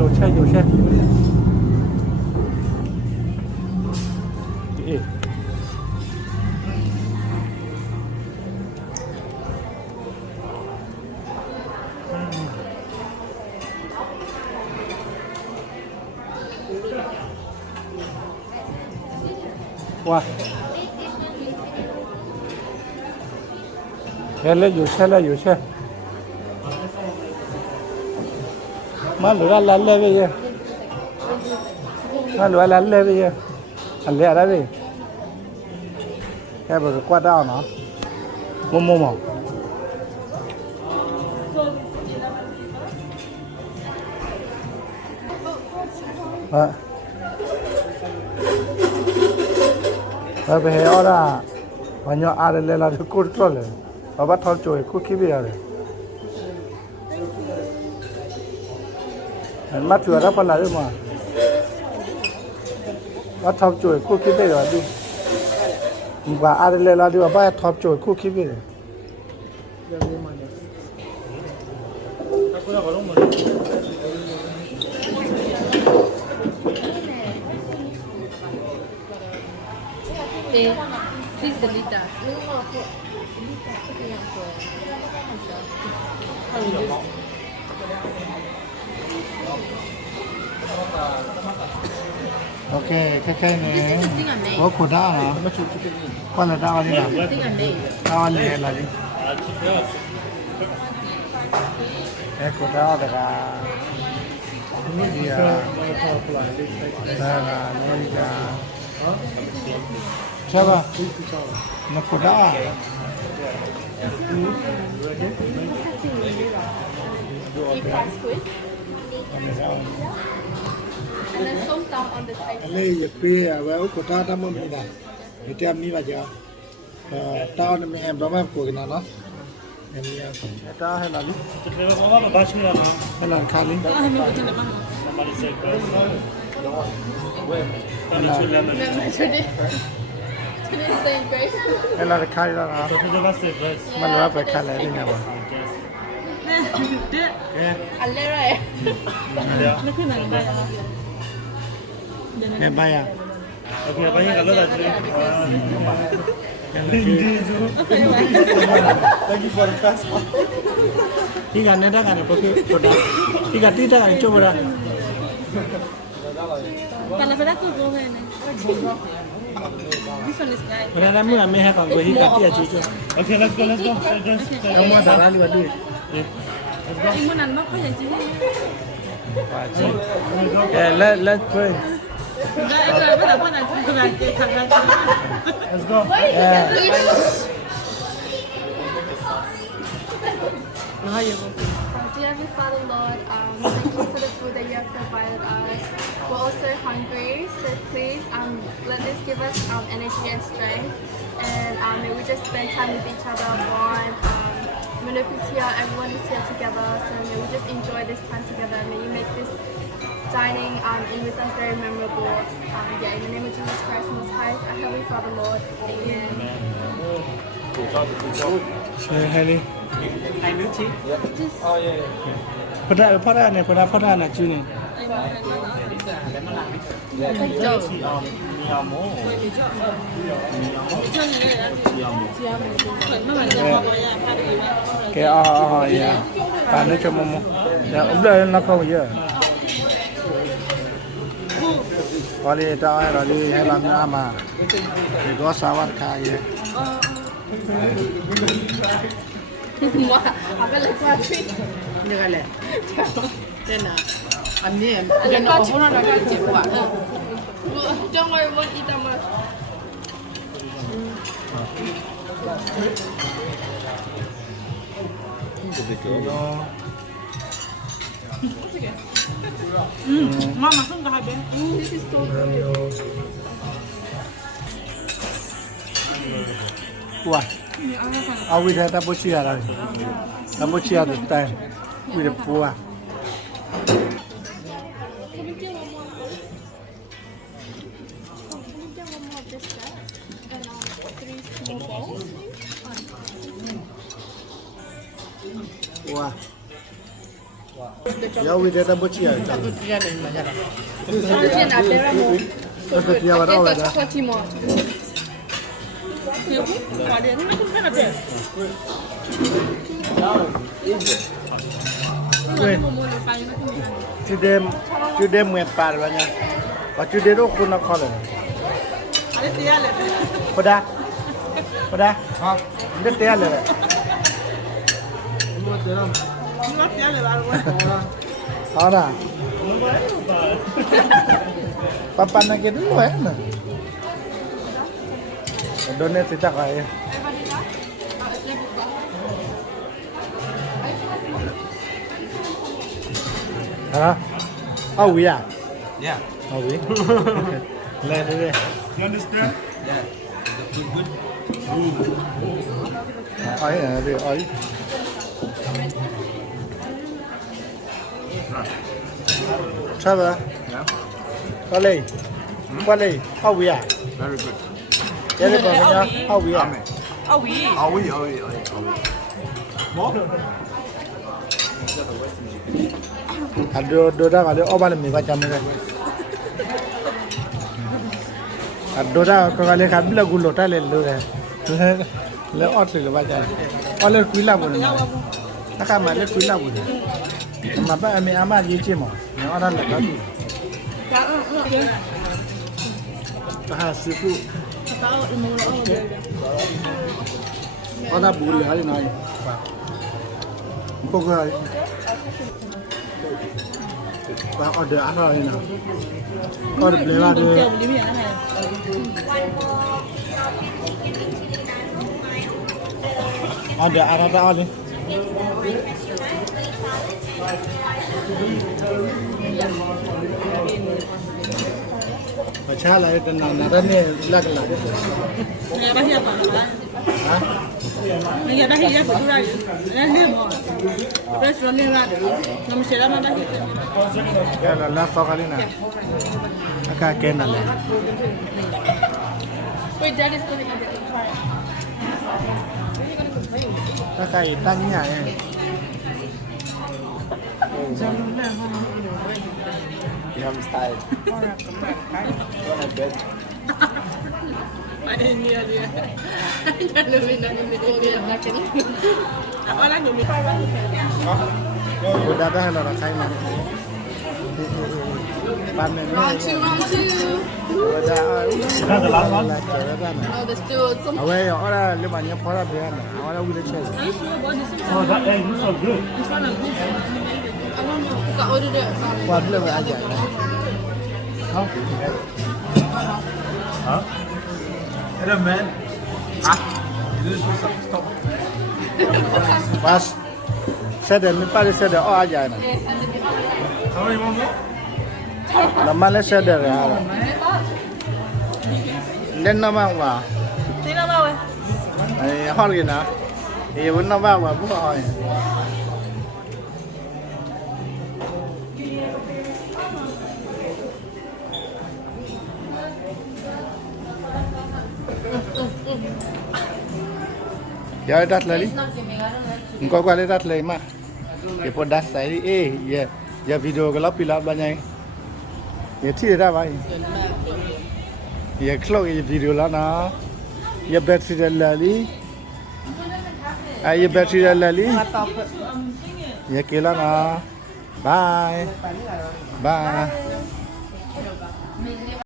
有些。诶。哇！有车了，有车。马路上来呗耶，马路上来呗耶，来了呗。还不是挂档呢？么。啊。bây giờ là bao nhiêu ăn lên là cốt rồi, và bắt tháo chuối cốt kia bây giờ, mắt chuối đã phân lại rồi mà, bắt tháo chuối cốt kia bây giờ đi, và ăn lên là đi vào bắt tháo chuối cốt kia bây giờ. Please delete that. Ok, cái này có cột đá hả? Con là đá đi nào? Đá liền là đi. Cái cột đá là cái gì à? Là cái Siapa? Nakoda. And then somtam on the side. Ini kue awal kota tamu mina. Itu amni baca. Tahun ni hem ramai kue nana. Ini ada helali. Helal kali. Helal kali lah. Mana apa kali ni apa? Allora. Yang bayar. Okay, bayar kalau dah tu. Lagi podcast. Tiga ni dah kan pakai produk. Tiga kan coba dah. Para aku go ahead. This one is nice. Berada mu ame ha kan go hi kati aja tu. Okay, let's go. Kamu ada rali badu. Ibu nan mak yang sini. Let's pray. Let's go. Dear Heavenly Father, Lord, thank you for the food that you have provided us. We're also hungry, so please let this give us energy and strength. And may we just spend time with each other, bond. Manuk is here, everyone is here together, so may we just enjoy this time together. May you make this dining in with us very memorable. Yeah, in the name of Jesus Christ, Most High, our Heavenly Father, Lord. Amen. Hai ni. Hai nước chi? Pada ni cu ni. Cái ya. Ta nói cho momo. Ya, udah nak kau ya. Kali ta rali helam ama. Thì có sawat khai ya. Wah, apa lagi? Ni kan le. Tena. Ani ada nak orang nak kerja buat. Jangan buat kita mas. Mama sun dah habis. This is so good. Wah. Awi dah tak bocor dah. Tak bocor dah time. Awi dah puas. Wah. Ya we did a butcher. သူကြည့်ရတယ်မှာကြတာ Tiene a perra mo. Tapi dia ada Esto apa es dah? chocolate mo. Weh. Cude mepar banyak. Pak cude tu kuna kau. Pada. Ha. Ini tiada le. Ada. Papa nak kita dulu na. Donate kita kaya. Hả? Oh yeah. Yeah. Oh oui. Lên đi. You understand? Yeah. The food good. Ấy à, đi ấy. Sao vậy? Yeah. Qua đây. Oh yeah. Very good. Cái này còn nhá. Oh yeah. Awi. More? Ada ada obat ni macam ni. Ada kalau kan bila gula tak lelu kan. Le ot le macam. Oleh kuila pun. Nak kan le kuila pun. Mapa ami amat ye cemo. Ni orang le kan. Ah sifu. Ada bulu hari ni. Kau kau. Và order ăn rồi nè. Order beli ba đưa. Order ăn ra đi. Baca lah itu nara ni lag lag. Hả? Bây giờ bác Hi phụ ra nó liêm rồi. Restaurant liêm ra được. Ngâm xe lắm bác Hi. Cái là lá phao cái này. Cái ken này. Wait, Dad is gonna eat it. Try it. Cái tăng nhà này. Yum style. Wanna bed? Ini dia. Jangan lebih nak ini. Apa lagi ni? Udah dah lah rasain mana. Panen ni. Round two. Udah. That's the last one? No, there's still some. Awak orang lemahnya pora dia na. Awak boleh cek. Oh, that egg is so good. I don't know. Because I ordered it. Buat boleh aja. Huh? Hello, man. You just stop. Pas. Sedar ni paling sedar oh aja na. How many more? Nama le sedar ya. Len nama apa? Tí nó bao Ai hot cái nào? Thì vẫn nama apa bu oi. Ya dah lali. Engkau kau dah lali mah. Ipo dah sai ya video kalau pilih banyak. Ya tidak apa. Ya kalau ya video lah na. Ya bateri dah lali. Ya bateri dah lali. Ya kela na. Bye. Bye.